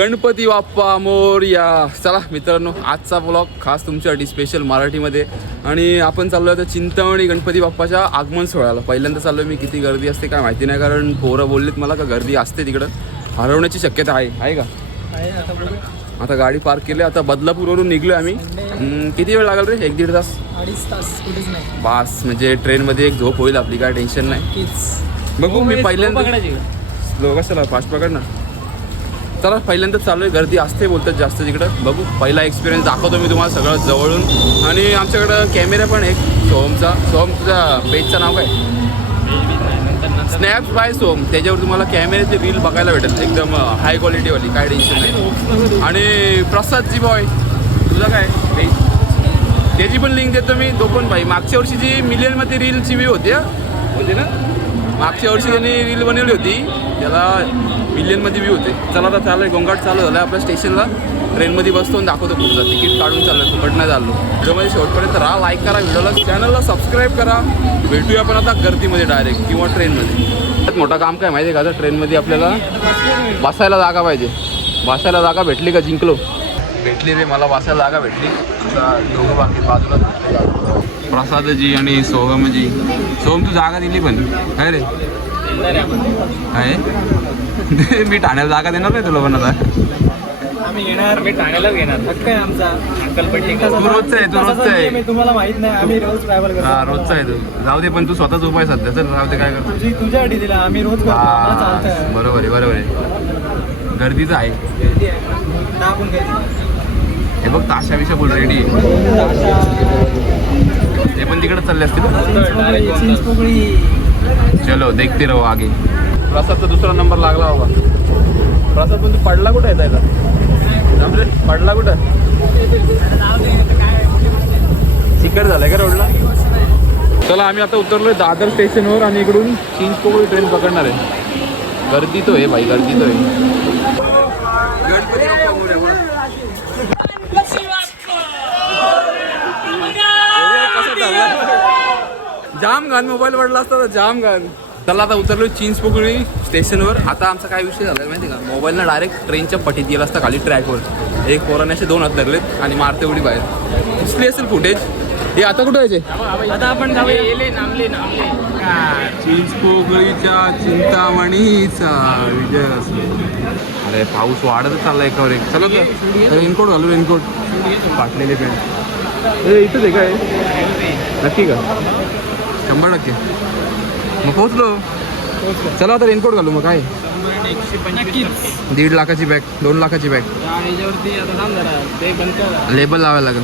गणपती बाप्पा मोरया. चला मित्रांनो, आजचा ब्लॉग खास तुमच्यासाठी स्पेशल मराठीमध्ये. आणि आपण चाललो आता चिंतामणी गणपती बाप्पाच्या आगमन सोहळ्याला. पहिल्यांदा चाललो मी. किती गर्दी असते काय माहिती नाही, कारण पोरं बोललीत मला का गर्दी असते तिकडं, हरवण्याची शक्यता आहे का. आता गाडी पार्क केली. आता बदलापूरवरून निघलो आम्ही. किती वेळ लागेल रे? 1-1.5 तास, 2.5 तास कुठेच नाही. बास. म्हणजे ट्रेनमध्ये एक झोप होईल आपली, काय टेन्शन नाही. बघू. मी पहिल्यांदा स्लो कशाला, फास्ट पकडणार. चला पहिल्यांदा चालू आहे. गर्दी असते बोलतात जास्त तिकडं. बघू, पहिला एक्सपिरियन्स दाखवतो मी तुम्हाला सगळं जवळून. आणि आमच्याकडं कॅमेरा पण एक सोहमचा. सोहम, तुझा पेजचं नाव काय? Snaps by Soham. त्याच्यावर तुम्हाला कॅमेऱ्याची रील बघायला भेटेल, एकदम हाय क्वालिटीवाली, काय टेन्शन नाही. आणि प्रसादजी बॉय, तुझं काय पेज? त्याची पण लिंक देतो मी. तो पण भाई मागच्या वर्षी जी मिलियनमध्ये रीलची व्ह्यू होती होती ना, मागच्या वर्षी त्यांनी रील बनवली होती, त्याला मिलियनमध्ये व्ह्यू होते. चला आता चालू आहे, गोंगाट चालू झाला आहे आपल्या स्टेशनला. ट्रेनमध्ये बसतो आणि दाखवतो पुढचा. तिकीट काढून चालू आहे, फुकट नाही चाललो. व्हिडिओमध्ये शेवटपर्यंत राहा, लाईक करा व्हिडिओला, चॅनलला सबस्क्राईब करा. भेटूया आपण आता गर्दीमध्ये डायरेक्ट किंवा ट्रेनमध्ये. मोठं काम काय माहिती आहे का, ट्रेनमध्ये आपल्याला बसायला जागा पाहिजे. बसायला जागा भेटली का जिंकलो. भेटली रे, मला बसायला जागा भेटली. आता दोघं बाकी बाजूला प्रसादजी आणि सोहमजी. सोहम तू जागा दिली पण काय रे? आहे मी ठाण्याला जागा देणार नाही तुला पण. आता आम्ही घेणार, मी ठाण्यालाच घेणार. हक्क आहे आमचा. अक्कलपट्टी तू रोजचा आहे, तू रोजचा आहे. तुम्हाला माहित नाही, आम्ही रोज ट्रॅव्हल करतो. हा रोजचा आहे तू. जाऊ दे, पण तू स्वतःच उपाय सध्या. चल राहू दे, काय करतो. तुझ्यासाठी दिला, आम्ही रोज करतो. आम्हाला चालतंय. बरोबर आहे, बरोबर आहे. गर्दीचं आहे. गर्दी आहे. टाकून घ्यायचं. हे बघ, ताशा विषय बोल रेडी. ते पण तिकडे चालले असतील. चलो देखते रहो आगे. प्रसादचा दुसरा नंबर लागला बाबा. प्रसाद पण तू पडला कुठे येता येता? पडला कुठं? चिकट झालाय का रोडला? चला आम्ही आता उतरलोय दादर स्टेशनवर आणि इकडून चिंचपोकळी ट्रेन पकडणार आहे. गर्दी तो आहे भाई, गर्दी तो आहे. गणपती बाप्पा मोरया. जाम घाण मोबाईल पडला असता तर जाम घाण. चला आता उतरलो चिंचपोकळी स्टेशनवर. आता आमचा काय विषय झाला माहिती का, मोबाईलला डायरेक्ट ट्रेनच्या पटीत गेला असता खाली ट्रॅकवर. एक पोराने असे 2 हात धरलेत आणि मारते उडी बाहेर. दिसली असेल फुटेज. हे आता कुठं यायचे? आता आपण नामले चिंचपोकळीच्या चिंतामणीचा विजय असो. अरे पाऊस वाढतच चालला एकावर एक. चलो रेनकोट घालू, रेनकोट. फाटलेले पॅन्ट इथंच आहे काय? नक्की का? 100%. मग पोहोचलो. चला आता रेनकोट घालू. मग काय 1.5 लाखाची बॅग, 2 लाखाची बॅग. लेबल लावायला लागेल.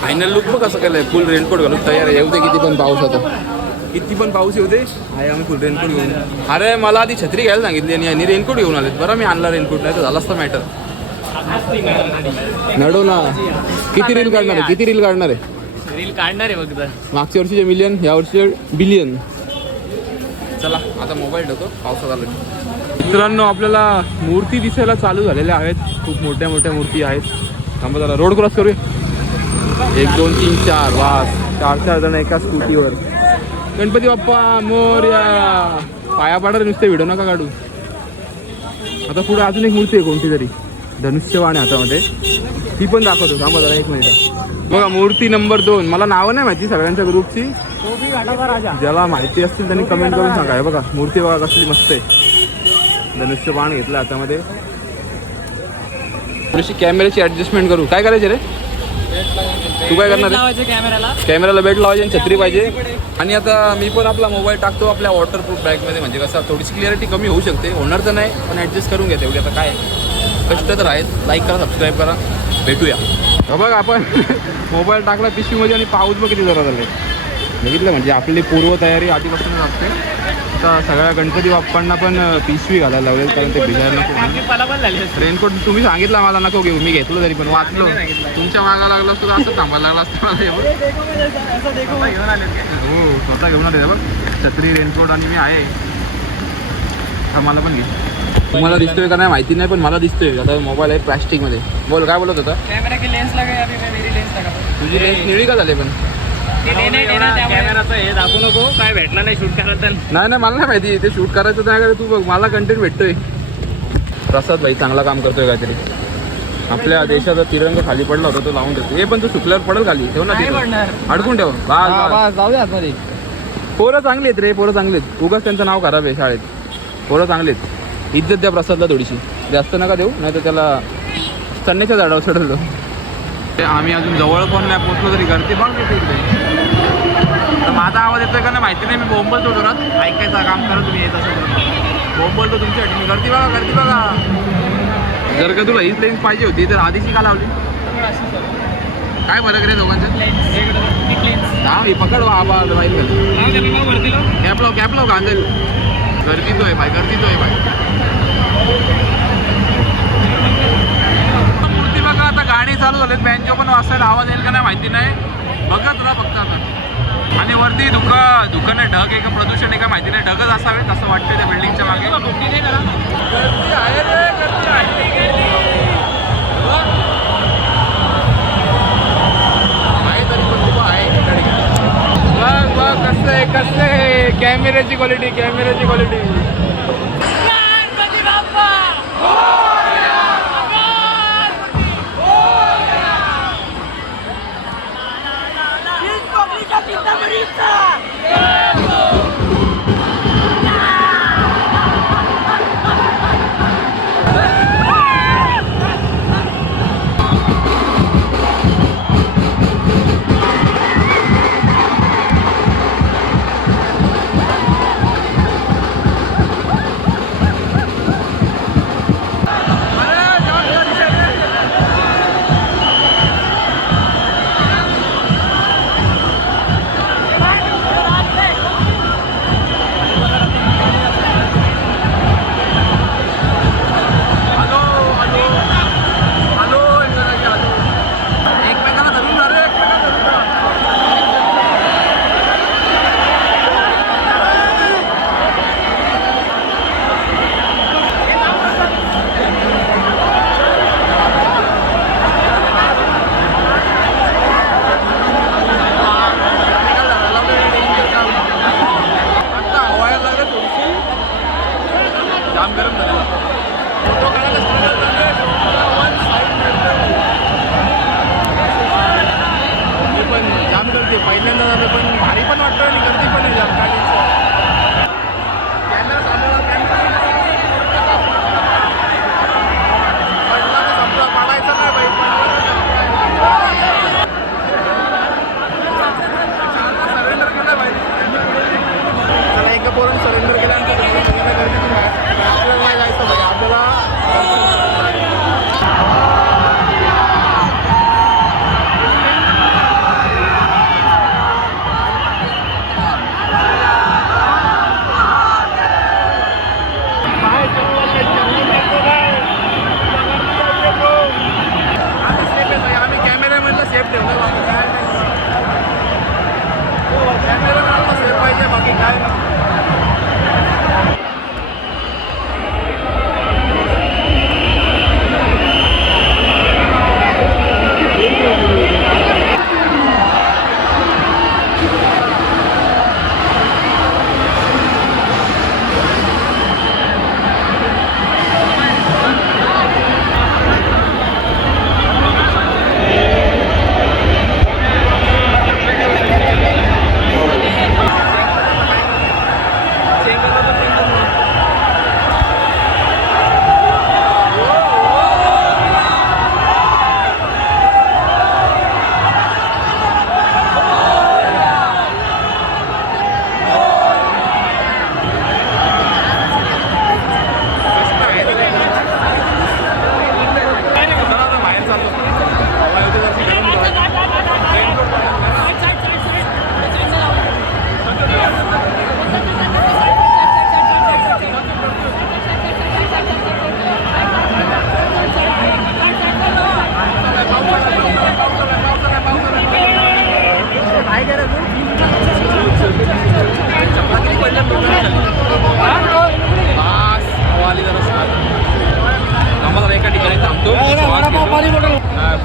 फायनल लुक बघ कसं केलंय. फुल रेनकोट घालून तयार आहे. येऊ दे किती पण पाऊस. आता किती पण पाऊस येऊ दे, आहे आम्ही फुल रेनकोट घेऊन. अरे मला आधी छत्री घ्यायला सांगितली आणि यांनी रेनकोट घेऊन आलेत. बरं मी आणला रेनकोट, नाही तर झाला असता मॅटर. नडो ना. किती रील काढणार आहे? किती रील काढणार आहे? रील काढणार आहे फक्त. मागच्या वर्षीचे मिलियन, या वर्षीचे बिलियन. चला आता मोबाईल ठेवतो, पावसात आलो. मित्रांनो आपल्याला मूर्ती दिसायला चालू झालेल्या आहेत. खूप मोठ्या मोठ्या मूर्ती आहेत. थांबा जरा रोड क्रॉस करूया. 1 2 3 4 वास 4 जण एका स्कूटीवर. गणपती बाप्पा मोरया. पाया पाडा नुसते, व्हिडिओ नका काढू. आता पुढे अजून एक मूर्ती आहे कोणती तरी, धनुष्यबाण आहे हातामध्ये. ती पण दाखवतो. थांबा जरा 1 मिनिट. बघा मूर्ती नंबर 2. मला नावं नाही माहिती सगळ्यांच्या ग्रुपची. ज्याला माहिती असतील त्यांनी कमेंट करून सांगा. हे बघा मूर्ती बघा कसली मस्त आहे. धनुष्यबाण घेतला हातामध्ये. थोडीशी कॅमेऱ्याची ऍडजस्टमेंट करू. काय करायचे रे? तू काय करणार आहे? कॅमेराला बेल्ट लावायचे आणि छत्री पाहिजे. आणि आता मी पण आपला मोबाईल टाकतो आपल्या वॉटरप्रूफ बॅगमध्ये. म्हणजे कसं थोडीशी क्लिअरिटी कमी होऊ शकते. होणार तर नाही पण ॲडजस्ट करून घ्या तेवढी. आता काय कष्ट तर आहेत. लाईक करा, सबस्क्राईब करा. भेटूया. बघ आपण मोबाईल टाकला पिशवीमध्ये आणि पाऊस बघ किती जोरात आले. बघितलं म्हणजे आपली पूर्वतयारी आधीपासूनच असते. आता सगळ्या गणपती बाप्पांना पण पिशवी घालायला लावलेल, कारण ते भिजायला नको. रेनकोट तुम्ही सांगितलं मला नको घेऊ, मी घेतलो तरी पण वाचलो. तुमच्या मागा लागला असतो तर असं थांबायला लागला असतं मला. हो स्वतः घेऊन आले. बघ छत्री, रेनकोट आणि मी आहे. हा मला पण घे. तुम्हाला दिसतोय का नाही माहिती नाही, पण मला दिसतोय. आता मोबाईल आहे प्लॅस्टिकमध्ये. बोल काय बोलत होता? कॅमेरा की लेन्स लगा, मेरी लेन्स लगा. तुझी लेन्स निळी का झाली पण? कॅमेराचं हे दाखवू नको, काय भेटणार नाही शूट करायचं. नाही मला नाही माहिती ते शूट करायचं नाही. तू बघ मला कंटेंट भेटतोय. प्रसाद भाई चांगला काम करतोय काहीतरी. आपल्या देशाचा तिरंगा खाली पडला होता तो लावून देतो. हे पण तो सुकल्यावर पडेल खाली. ठेव ना तिथं. अडकून ठेव. जाऊ दे आतमध्ये. पोरं चांगली आहेत रे, पोरं चांगली आहेत. उगाच त्यांचं नाव खराब आहे शाळेत. पोरं चांगली आहेत. इज्जत द्या प्रसादला थोडीशी, जास्त नका देऊ, नाही तर त्याला चण्याच्या झाडावर चढवलं. आम्ही अजून जवळ पण नाही पोचलो तरी गर्दी बघ तिकडे. तर माझा आवाज येतोय का नाही माहिती नाही. मी बोंबलतो जोरात. ऐकायचं काम करा तुम्ही, येत असं बोंबलतो तुमच्यासाठी मी. गर्दी बघा, गर्दी बघा. जर का तुला हीच लेन्स पाहिजे होती तर आधीची का लावली? काय फरक रे दोघांचं? हा मी पकड आवाज राहील. कॅप लाव, कॅप लाव. गांजल गर्दी तो आहे भाई, गर्दी तो आहे भाई. मूर्ती बघा. आता गाणी चालू झालीत. बँजो पण वाजतायला आवाज येईल का नाही माहिती नाही. बघा तुला फक्त आता. आणि वरती धुकं नाही, ढग आहे का प्रदूषण आहे का माहिती नाही. ढगच असावेत असं वाटतं त्या बिल्डिंगच्या मागे. गर्दी आहे रे, गर्दी आहे. कसं आहे कॅमेऱ्याची क्वालिटी, कॅमेऱ्याची क्वालिटी. पहिल्यांदा झालं पण भारी पण वाटतं आणि गर्दी पण आहे. कॅमेरा सांभाळा, पडला तर समजा पडायचं नाही बाई. सरेंडर केलं पाहिजे. त्याला एका पोरानं सरेंडर केल्यानंतर आपल्याला नाही जायचं पाहिजे. आपल्याला सेफ ठेवलं बाकी काय नाही. कॅमेरा सेफ पाहिजे बाकी काय नाही.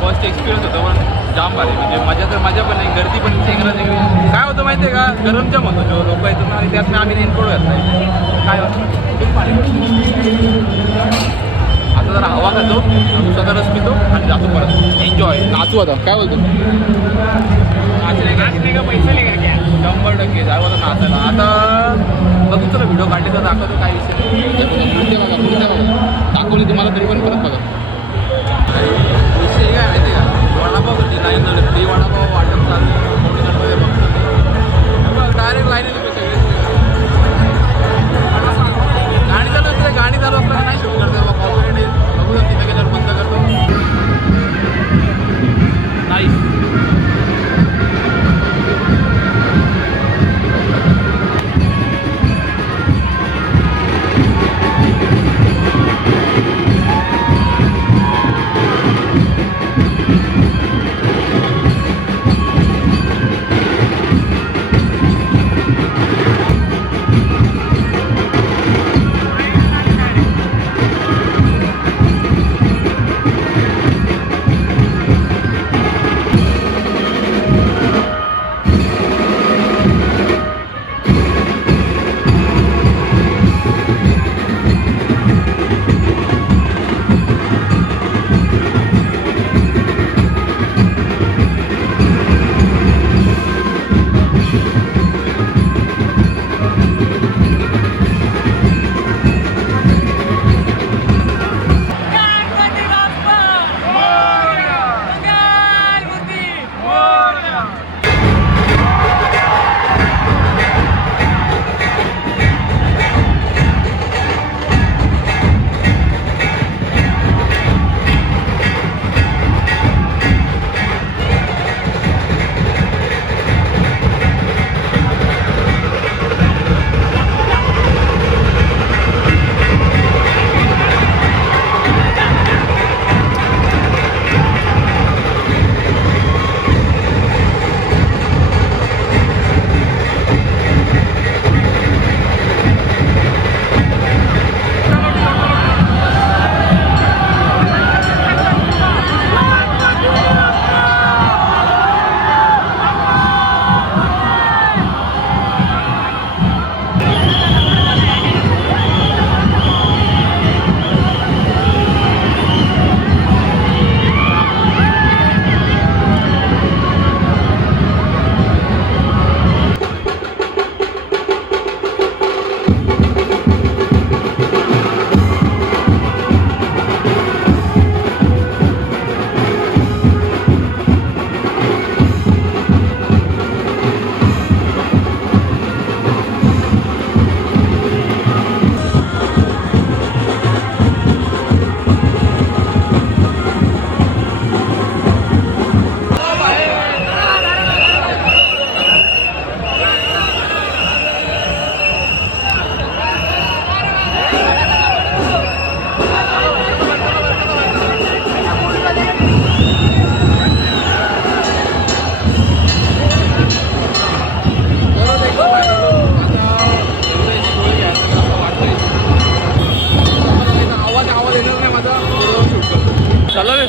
फर्स्ट एक्सपिरियन्स होतो पण जाम भारी. म्हणजे मजा पण नाही, गर्दी पण चेंगरा चेंगरी. काय होतं माहिती आहे का, गरम जाम होतं जो लोक येतात ना, आणि त्यातनं आम्ही रेनकोट घातला. काय होतं आता जरा हवा खातो उसाचा रस पितो आणि जातो परत एन्जॉय नाचू आता काय बोलतो नाचने का पैसे लेगा क्या 100% जाऊ आता नाचायला आता बघू तुला व्हिडिओ काढायचा दाखवतो काय विषय पुढचे बघा दाखवली तुम्हाला तरी पण परत बघा विषय काय माहिती का वडापाव कधी नाही फ्री वडापाव वाटप चालू कोणीकडे बघतो डायरेक्ट लाईन येतो सगळे गाणी चालू असताना नाही शूट करते बाबा कॉपरेट बघू तिथे गेल्यावर बंद करतो नाही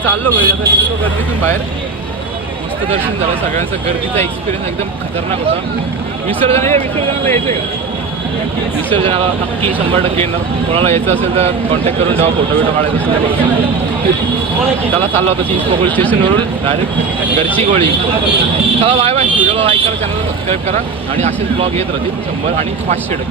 चाललो घरी आता निघतो गर्दीतून बाहेर मस्त दर्शन झालं सगळ्यांचं गर्दीचा एक्सपिरियन्स एकदम खतरनाक होता विसर्जनाला यायचं का विसर्जनाला नक्की 100% येणार कोणाला यायचं असेल तर कॉन्टॅक्ट करून ठेवा फोटो बिटो काढायचं असेल त्याला चालला होता चिंचपोकळी स्टेशनवरून डायरेक्ट घरची गोळी चला बाय बाय व्हिडिओला लाईक करा चॅनलला सबस्क्राईब करा आणि असेच ब्लॉग येत राहतील 100 आणि 500%.